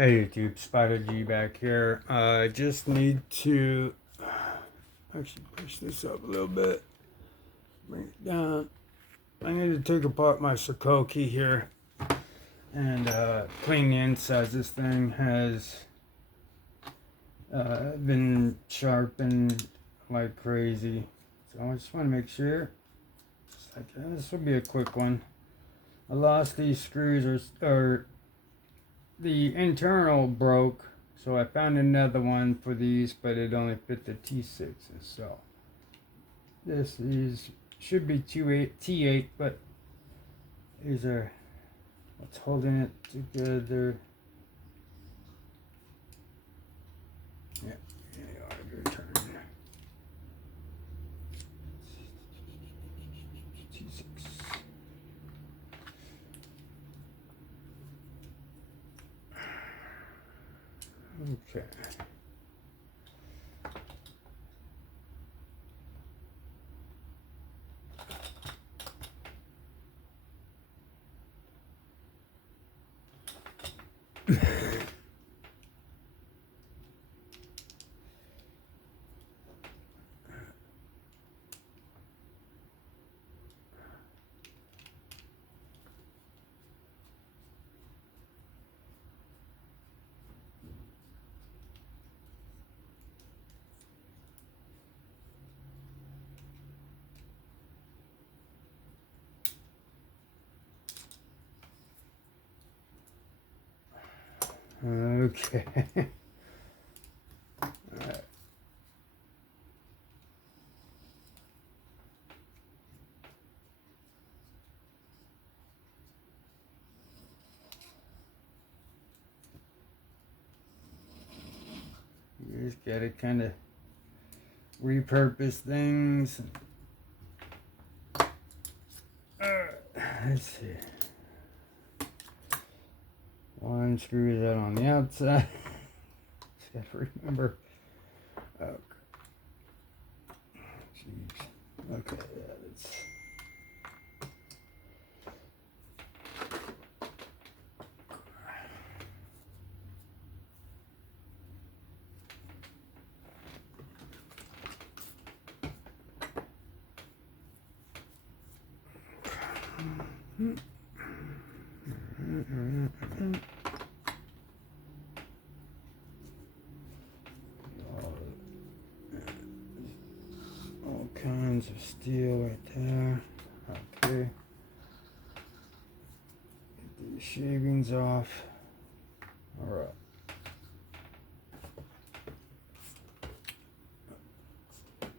Hey YouTube, Spider G back here. I just need to actually push this up a little bit, bring it down. I need to take apart my Sokoke here and clean the insides. This thing has been sharpened like crazy, so I just want to make sure. Just like this will be a quick one. I lost these screws, or the internal broke, so I found another one for these, but it only fit the T6s. So this is should be T8, but these are what's holding it together. Yeah, here you are. Your turn. T6. Okay. Okay. All right. You just gotta kind of repurpose things. Let's see. One screw is out on the outside. Just gotta remember. Okay. Jeez. Okay, yeah, that's. All kinds of steel right there. Okay. Get these shavings off. Alright.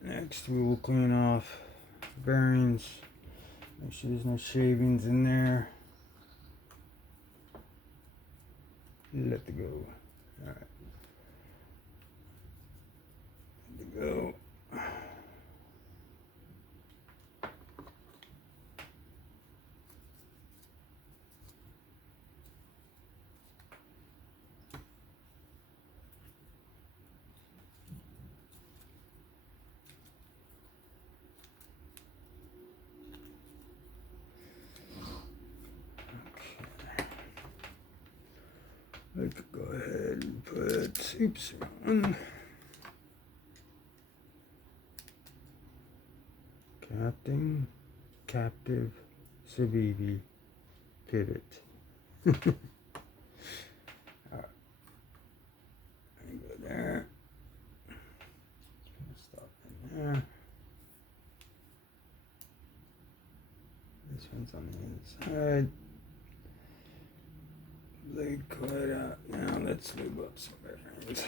Next we will clean off bearings. Make sure there's no shavings in there. Let it go. Alright. Let it go. Let's go ahead and put soups on. Captive Civivi pivot. Alright. Go there. Stop in there. This one's on the inside. Blade cut out. Now let's lube up some bearings.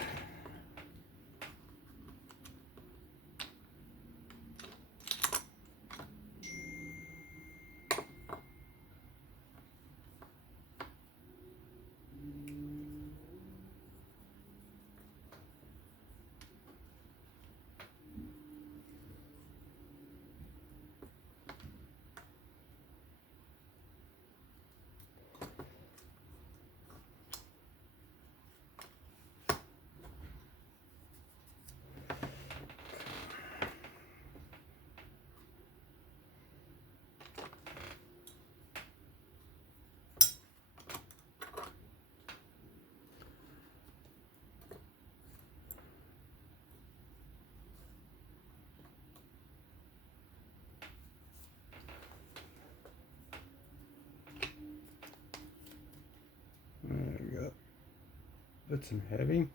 put some heavy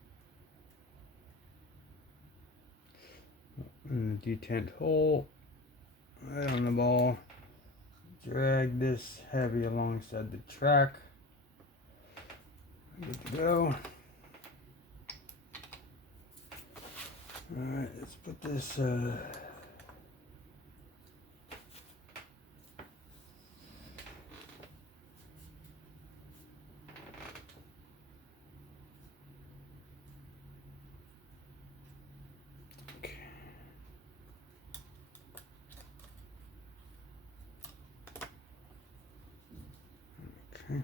in the detent hole right on the ball. Drag this heavy alongside the track. Good to go. Alright, let's put this okay.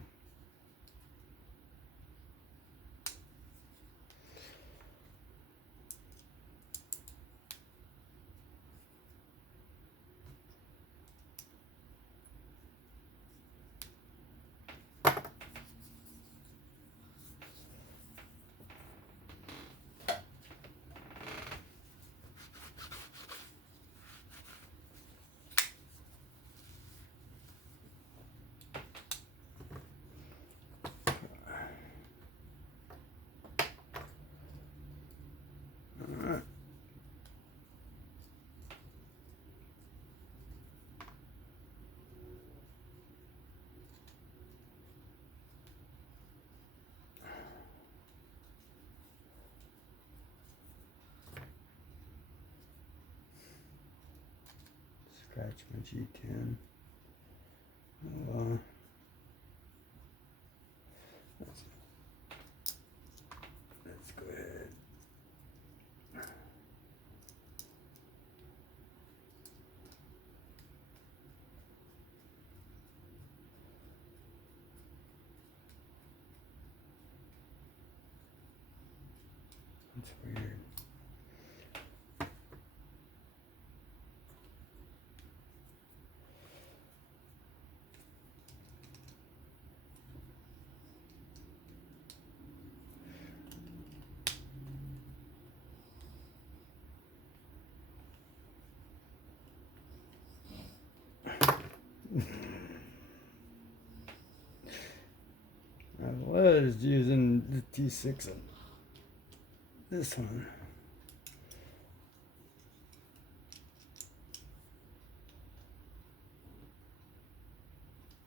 Scratch my G10. Let's go ahead. That's weird. I was using the T6 on this one.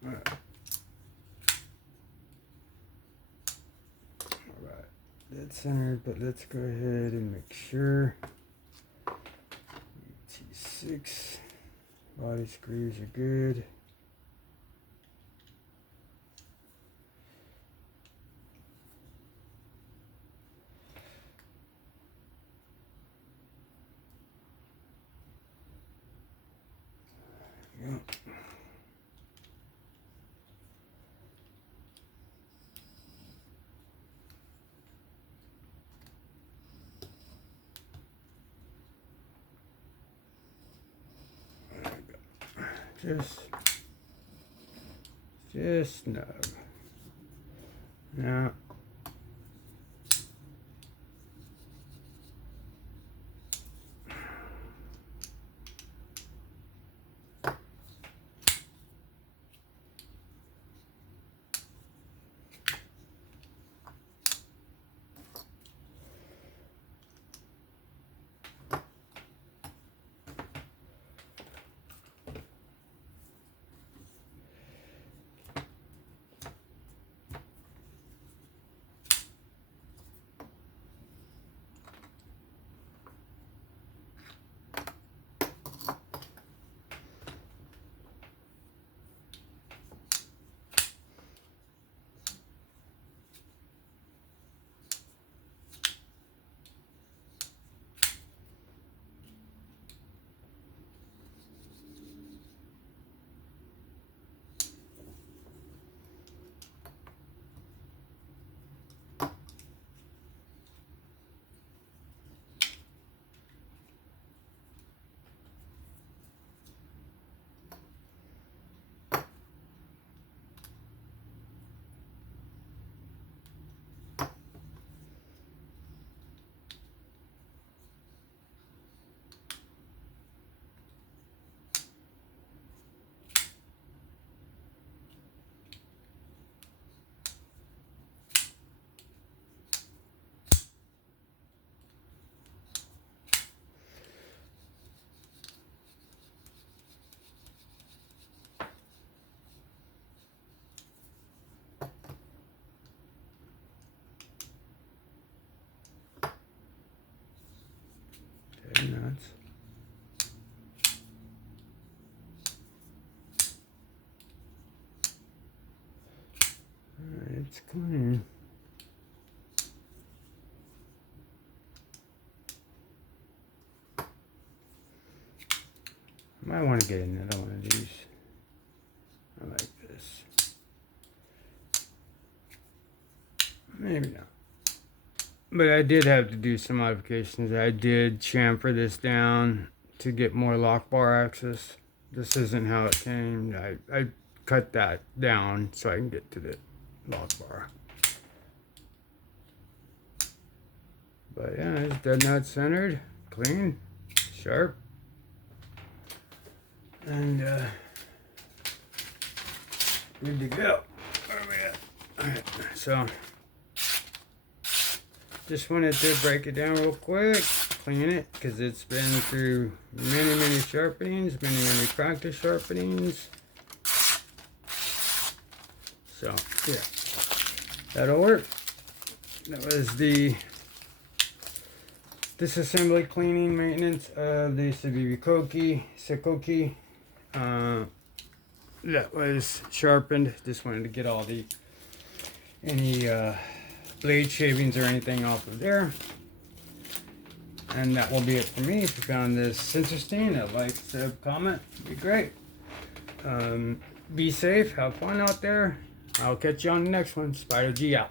Alright. Alright. That's centered, but let's go ahead and make sure. T6 body screws are good. Yep. Just snug. Now It's clean. Might want to get another one of these. I like this. Maybe not. But I did have to do some modifications. I did chamfer this down to get more lock bar access. This isn't how it came. I cut that down so I can get to the lock bar. But yeah, it's dead nut centered, clean, sharp. And good to go. Where are we at? Alright, so just wanted to break it down real quick, clean it, because it's been through many sharpenings, many practice sharpenings. So yeah, that'll work. That was the disassembly cleaning maintenance of the Civivi Sokoke. That was sharpened. Just wanted to get all any blade shavings or anything off of there. And that will be it for me. If you found this interesting, a like, sub, comment would be great. Be safe, have fun out there. I'll catch you on the next one. Spider G out.